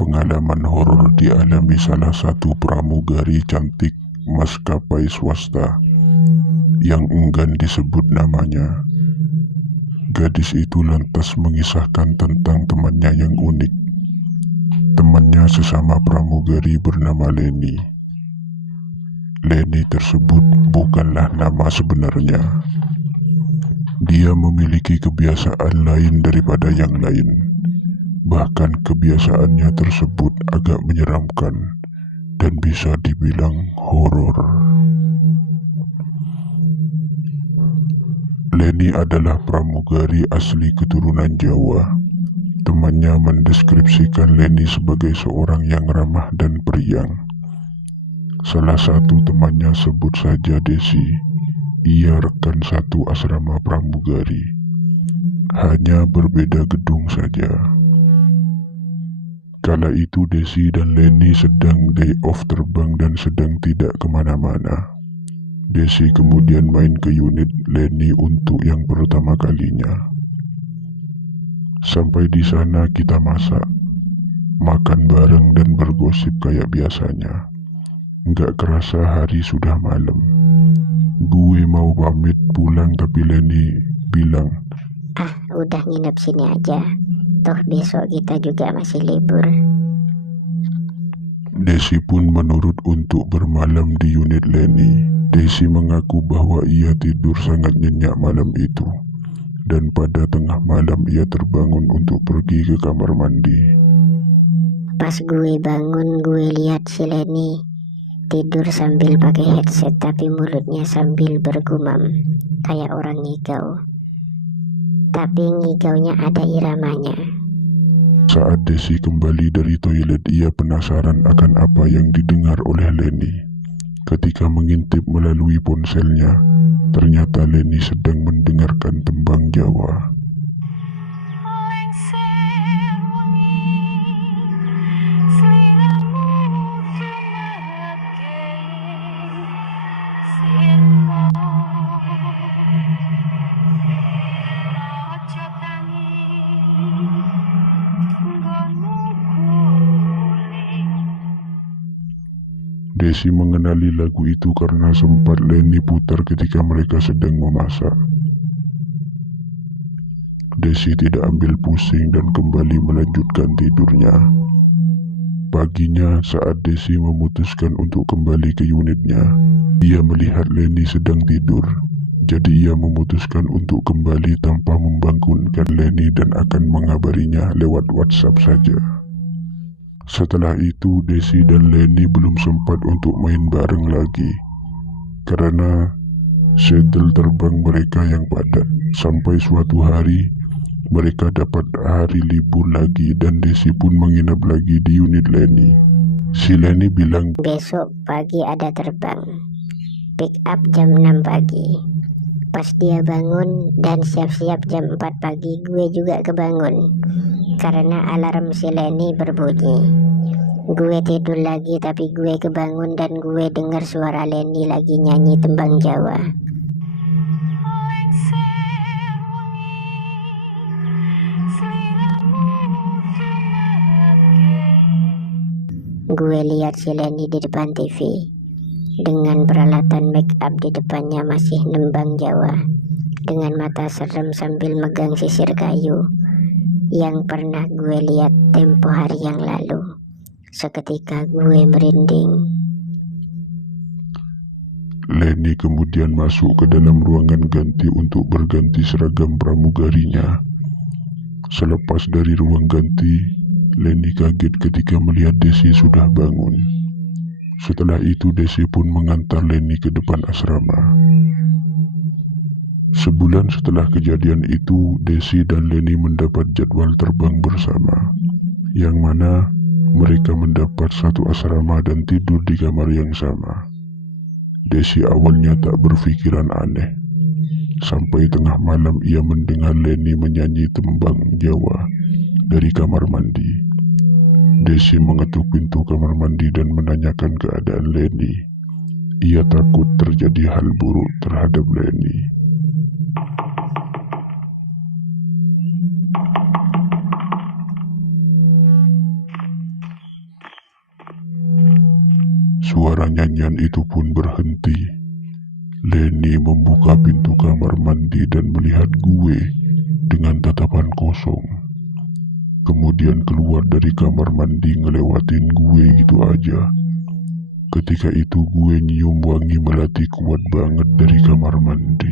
pengalaman horor dialami salah satu pramugari cantik maskapai swasta yang enggan disebut namanya. Gadis itu lantas mengisahkan tentang temannya yang unik. Temannya sesama pramugari bernama Leni. Leni tersebut bukanlah nama sebenarnya. Dia memiliki kebiasaan lain daripada yang lain. Bahkan kebiasaannya tersebut agak menyeramkan dan bisa dibilang horor. Leni adalah pramugari asli keturunan Jawa. Temannya mendeskripsikan Leni sebagai seorang yang ramah dan periang. Salah satu temannya sebut saja Desi. Ia rekan satu asrama pramugari. Hanya berbeda gedung saja. Kala itu Desi dan Leni sedang day off terbang dan sedang tidak kemana-mana. Desi kemudian main ke unit Leni untuk yang pertama kalinya. Sampai di sana kita masak, makan bareng dan bergosip kayak biasanya. Nggak kerasa hari sudah malam. Gue mau pamit pulang tapi Leni bilang, udah nginep sini aja. Toh besok kita juga masih libur. Desi pun menurut untuk bermalam di unit Leni. Desi mengaku bahwa ia tidur sangat nyenyak malam itu. Dan pada tengah malam ia terbangun untuk pergi ke kamar mandi. Pas gue bangun, gue lihat si Leni tidur sambil pakai headset tapi mulutnya sambil bergumam kayak orang ngigau. Tapi ngigaunya ada iramanya. Saat Desi kembali dari toilet, ia penasaran akan apa yang didengar oleh Leni. Ketika mengintip melalui ponselnya, ternyata Leni sedang mendengarkan tembang Jawa. Desi mengenali lagu itu karena sempat Leni putar ketika mereka sedang memasak. Desi tidak ambil pusing dan kembali melanjutkan tidurnya. Paginya saat Desi memutuskan untuk kembali ke unitnya, ia melihat Leni sedang tidur. Jadi ia memutuskan untuk kembali tanpa membangunkan Leni dan akan mengabarinya lewat WhatsApp saja. Setelah itu Desi dan Leni belum sempat untuk main bareng lagi karena schedule terbang mereka yang padat. Sampai suatu hari mereka dapat hari libur lagi dan Desi pun menginap lagi di unit Leni. Si Leni bilang, besok pagi ada terbang, pick up jam 6 pagi. Pas dia bangun dan siap-siap jam 4 pagi, gue juga kebangun karena alarm si Leni berbunyi. Gue tidur lagi tapi gue kebangun dan gue dengar suara Leni lagi nyanyi tembang Jawa. Gue lihat si Leni di depan TV dengan peralatan make up di depannya masih nembang Jawa dengan mata serem sambil megang sisir kayu yang pernah gue lihat tempo hari yang lalu. Seketika gue merinding. Leni kemudian masuk ke dalam ruangan ganti untuk berganti seragam pramugarinya. Selepas dari ruang ganti, Leni kaget ketika melihat Desi sudah bangun. Setelah itu Desi pun mengantar Leni ke depan asrama. Sebulan setelah kejadian itu, Desi dan Leni mendapat jadwal terbang bersama, yang mana mereka mendapat satu asrama dan tidur di kamar yang sama. Desi awalnya tak berpikiran aneh. Sampai tengah malam ia mendengar Leni menyanyi tembang Jawa dari kamar mandi. Desi mengetuk pintu kamar mandi dan menanyakan keadaan Leni. Ia takut terjadi hal buruk terhadap Leni. Suara nyanyian itu pun berhenti. Lenny membuka pintu kamar mandi dan melihat gue dengan tatapan kosong. Kemudian keluar dari kamar mandi ngelewatin gue gitu aja. Ketika itu gue nyium wangi melati kuat banget dari kamar mandi.